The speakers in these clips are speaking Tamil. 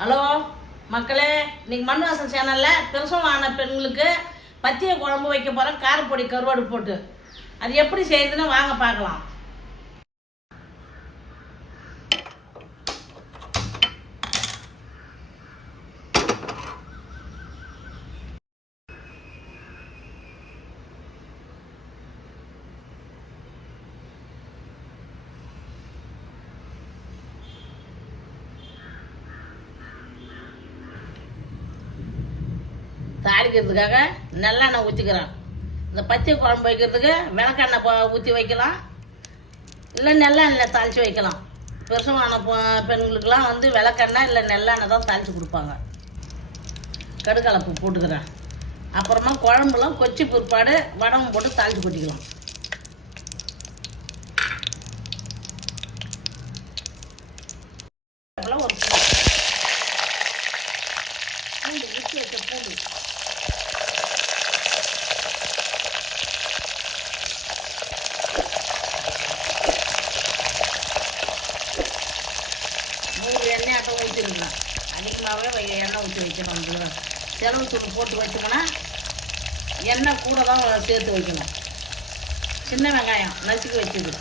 ஹலோ மக்களே இன்னைக்கு மண் வாசல் சேனலில் பிரசவமான பெண்களுக்கு பத்திய குழம்பு வைக்க போகிறோம் காரப்பொடி கருவாடு போட்டு. அது எப்படி செய்யுதுன்னு வாங்க பார்க்கலாம். தாளிக்கிறதுக்காக நல்லெண்ணெய் ஊற்றிக்கிறோம் இந்த பச்சை குழம்பு வைக்கிறதுக்கு விளக்கெண்ணெய் ஊற்றி வைக்கலாம். இல்லை நல்லெண்ணெய் தாளித்து வைக்கலாம். பெருசமான பெண்களுக்கெல்லாம் வந்து விளக்கெண்ணெய் இல்லை நல்லெண்ணெய் தான் தாளித்து கொடுப்பாங்க. கடுக்கலப்பு போட்டுக்கிறேன். அப்புறமா குழம்புலாம் கொச்சி பிற்பாடு வடமும் போட்டு தாளித்து கொட்டிக்கலாம் அப்புறம் ஒரு பூண்டு பூண்டு உரிச்சு வச்ச பூண்டு நூறு எண்ணெய் அட்டை ஊற்றிருக்கலாம் அதிகமாகவே போட்டு வைக்கணும் அந்த செலவு தூள் போட்டு வச்சோம்னா எண்ணெய் கூட தான் சேர்த்து வைக்கணும். சின்ன வெங்காயம் நசுக்கி வச்சுது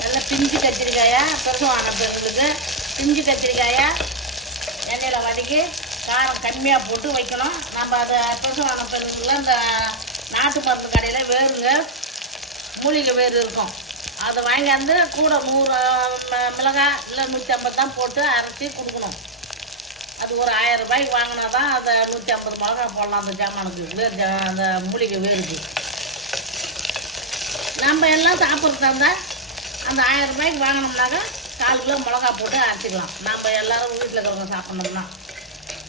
நல்லா பிஞ்சு கத்திரிக்காயா பிரசவமான பெண்களுக்கு. பிஞ்சு கத்திரிக்காயா எண்ணெயில் வதக்கி காரம் கம்மியாக போட்டு வைக்கணும். நம்ம அதை பிரசவமான பெண்களுக்குலாம் இந்த நாட்டு மருந்து கடையில் வேருங்க மூலிகை வேர் இருக்கும். அதை வாங்கியாந்து கூட நூறு ம- மிளகாய் இல்லை நூற்றி ஐம்பது தான் போட்டு அரைச்சி கொடுக்கணும். அது ஒரு ஆயிரம் ரூபாய்க்கு வாங்கினா தான் அதை நூற்றி ஐம்பது மிளகா போடலாம் அந்த ஜாமானுக்கு வேறு அந்த மூலிகை வேருக்கு. நம்ம எல்லாம் சாப்பிட்றதா இருந்தால் அந்த ஆயிரம் ரூபாய்க்கு வாங்கினோம்னாக்கா கால் கிலோ மிளகா போட்டு அரைச்சிக்கலாம். நம்ம எல்லாரும் வீட்டில் இருக்கிறவங்க சாப்பிட்ணும்னா.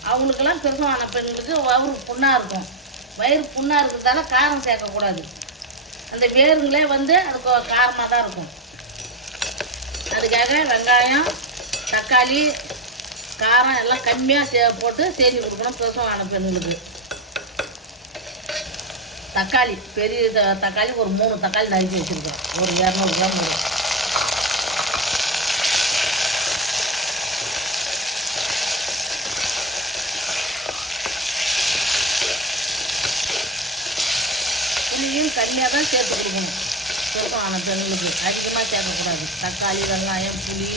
அவங்களுக்கெல்லாம் பிரசவமான பெண்களுக்கு வயிறு புண்ணாக இருக்கும். வயிறு புண்ணாக இருக்கிறதால காரம் சேர்க்கக்கூடாது. அந்த வேருங்களே வந்து அதுக்கு காரமாக தான் இருக்கும். அதுக்காக வெங்காயம் தக்காளி காரம் எல்லாம் கம்மியாக சே போட்டு செஞ்சு கொடுக்கணும் பிரசவமான பெண்களுக்கு. தக்காளி பெரிய த- தக்காளி ஒரு மூணு தக்காளி நறுக்கி வச்சுருக்கோம் ஒரு இரநூறு கிராம் வரும். புளியும் கம்மியாக தான் சேர்த்து கொடுக்கணும். சுத்தமான பெண்களுக்கு அதிகமாக சேர்க்கக்கூடாது தக்காளி வெங்காயம் புளி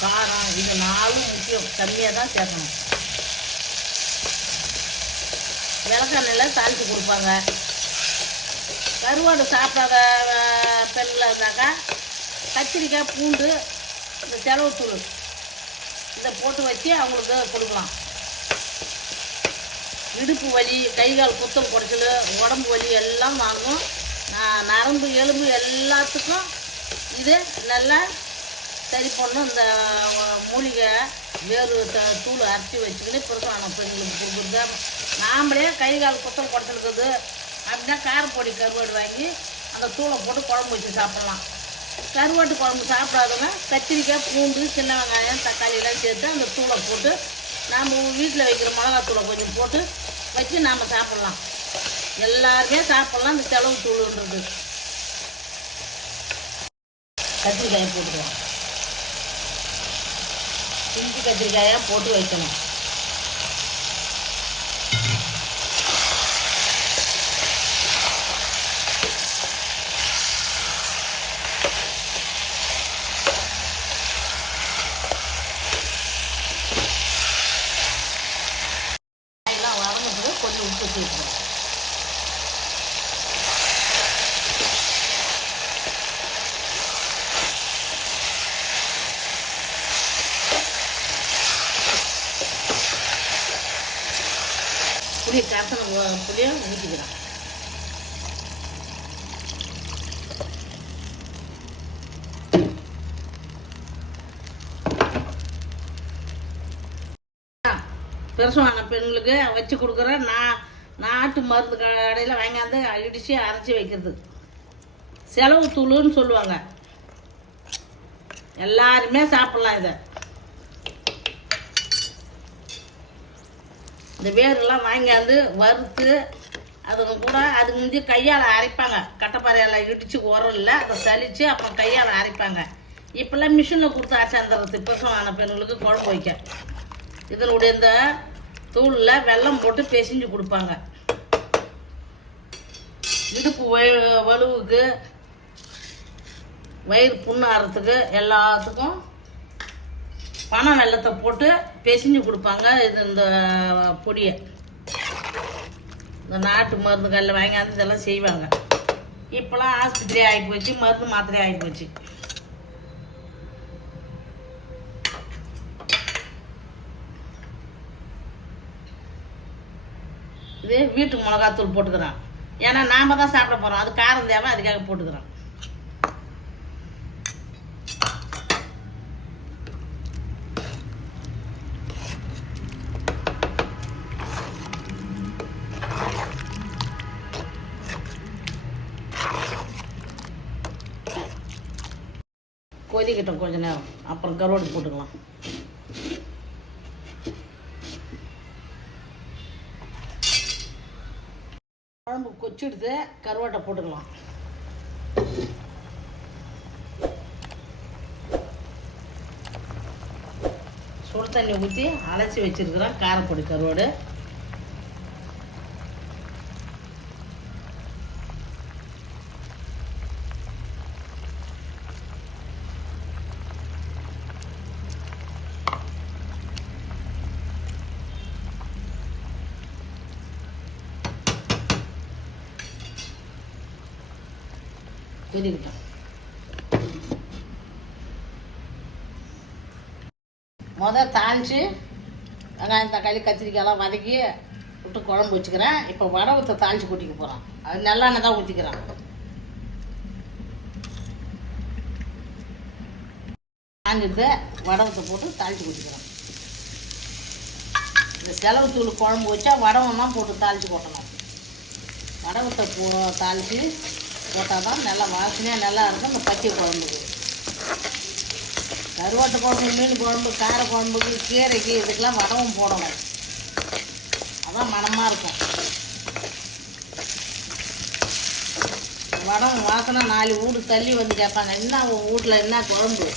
காரம் இது நாலும் முக்கியம். கம்மியாக தான் சேர்க்கணும். விளக்கெண்ணெயில் தாளித்து கொடுப்பாங்க. கருவாடு சாப்பிடாத பெண்ணில் இருந்தாக்கா கத்திரிக்காய் பூண்டு இந்த செலவுத்தூள் இதை போட்டு வச்சு அவங்களுக்கு கொடுக்கலாம். இடுப்பு வலி கை கால் குத்தம் குடைச்சல் உடம்பு வலி எல்லாம் வாங்கும் நரம்பு எலும்பு எல்லாத்துக்கும் இது நல்லா சரி பண்ணும் இந்த மூலிகை வேறு த- தூள் அரைச்சி வச்சுக்கிட்டு பிரசவமான பெண்களுக்கு கொடுக்குறது. நாமளே கை கால் குத்தம் குடைச்சிருக்குது அப்படின்னா காரப்பொடி கருவாடு வாங்கி அந்த தூளை போட்டு குழம்பு வச்சு சாப்பிட்லாம். கருவாட்டு குழம்பு சாப்பிடாதவங்க கத்திரிக்காய் பூண்டு சின்ன வெங்காயம் தக்காளி எல்லாம் சேர்த்து அந்த தூளை போட்டு நாம் வீட்டில் வைக்கிற மிளகாத்தூளை கொஞ்சம் போட்டு வச்சு நாம் சாப்பிட்லாம். எல்லாருமே சாப்பிட்லாம். இந்த செலவு தூளுன்றது கத்திரிக்காயை போட்டுக்கலாம். இஞ்சி கத்திரிக்காயாக போட்டு வைக்கணும் எல்லாம் வதங்கிறதுக்கு கொஞ்சம் உப்பு சேர்க்கணும் புளி கசன புளியை ஊற்றிக்கலாம் பெருசமான பெண்களுக்கு வச்சு கொடுக்குற நான் நாட்டு மருந்து கடையில் வாங்காந்து இடித்து அரைச்சி வைக்கிறது. செலவு தூளுன்னு சொல்லுவாங்க. எல்லாருமே சாப்பிட்லாம் இதை. இந்த வேரெல்லாம் வாங்கியாந்து வறுத்து அதுங்க கூட அதுக்கு முந்தி கையால் அரைப்பாங்க. கட்டைப்பாறையால் இடித்து உரல்ல அதை சலித்து அப்புறம் கையால் அரைப்பாங்க. இப்போல்லாம் மிஷினில் கொடுத்து அரைச்சாந்துறது பிரசவமான பெண்களுக்கு குழம்பு வைக்க. இதனுடைய இந்த தூளில் வெல்லம் போட்டு பிசைஞ்சு கொடுப்பாங்க. இடுப்பு வலுவுக்கு வயிறு புண்ணு ஆறதுக்கு எல்லாத்துக்கும் பனை வெள்ளத்தை போட்டு பிசிஞ்சு கொடுப்பாங்க. இது இந்த பொடியை. இந்த நாட்டு மருந்து கல்லில் வாங்கியாந்து இதெல்லாம் செய்வாங்க. இப்போலாம் ஆஸ்பத்திரி ஆகி போச்சு மருந்து மாத்திரை ஆகி போச்சு. இது வீட்டு மிளகாத்தூள் போட்டுக்கிறான். ஏன்னா நாம தான் சாப்பிட போகிறோம் அது காரம் தேவை அதுக்காக போட்டுக்கிறோம் கொதிக்கட்டும் கொஞ்ச நேரம். அப்புறம் கருவாடு போட்டுக்கலாம். குழம்பு கொச்சிடுது கருவாட்டை போட்டுக்கலாம். சுடு தண்ணி ஊற்றி அலசி வச்சிருக்கிறோம் காரப்பொடி கருவாடு. கொதிக்கட்டும் முத தாளித்து வெங்காயம் தக்காளி கத்திரிக்காயெல்லாம் வதக்கி விட்டு குழம்பு வச்சுக்கிறேன். இப்போ வடவத்தை தாளித்து கொட்டிக்க போகிறோம் அது நல்லெண்ணெய் தான் ஊற்றிக்கிறேன் காஞ்சிட்டு வடவத்தை போட்டு தாளித்து கொட்டிக்கிறோம். இந்த செலவு தூள் குழம்பு வச்சா வடவம்லாம் போட்டு தாளித்து கொட்டணும். வடவத்தை போ தாளித்து போட்டால் தான் நல்லா வாசனையாக நல்லா இருக்கும். இந்த பச்சை குழம்புக்கு. கருவாட்டு குழம்பு மீன் குழம்பு கார குழம்புக்கு கீரைக்கு இதுக்கெல்லாம் வடவும் போடணும். அதான் மணமாக இருக்கும். வடம் வாசனை நாலு வீடு தள்ளி வந்து கேட்பாங்க. என்ன உன் வீட்டில் என்ன குழம்பு?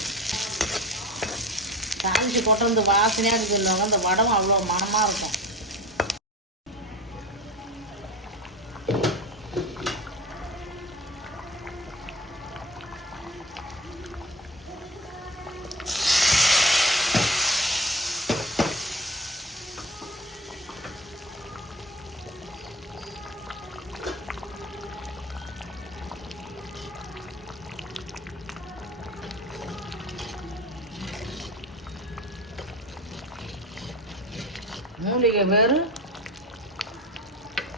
தாளிச்சு கொண்டு வந்து வாசனையாக இருக்குதுன்னு அந்த வடம் அவ்வளோ மணமாக இருக்கும். மூலிகை வேறு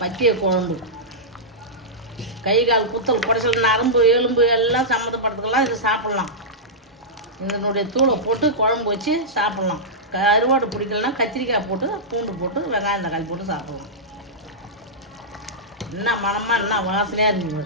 பத்திய குழம்பு. கை கால் குத்தல் குடைச்சல் நரம்பு எலும்பு எல்லாம் சம்மந்தப்படுறதுக்கெல்லாம் இது சாப்பிட்லாம். இதனுடைய தூளை போட்டு குழம்பு வச்சு சாப்பிட்லாம். கருவாடு பிடிக்கலன்னா கத்திரிக்காய் போட்டு பூண்டு போட்டு வெங்காயம் தக்காளி போட்டு சாப்பிட்லாம். என்ன மனமாக என்ன வாசனையாக இருக்குது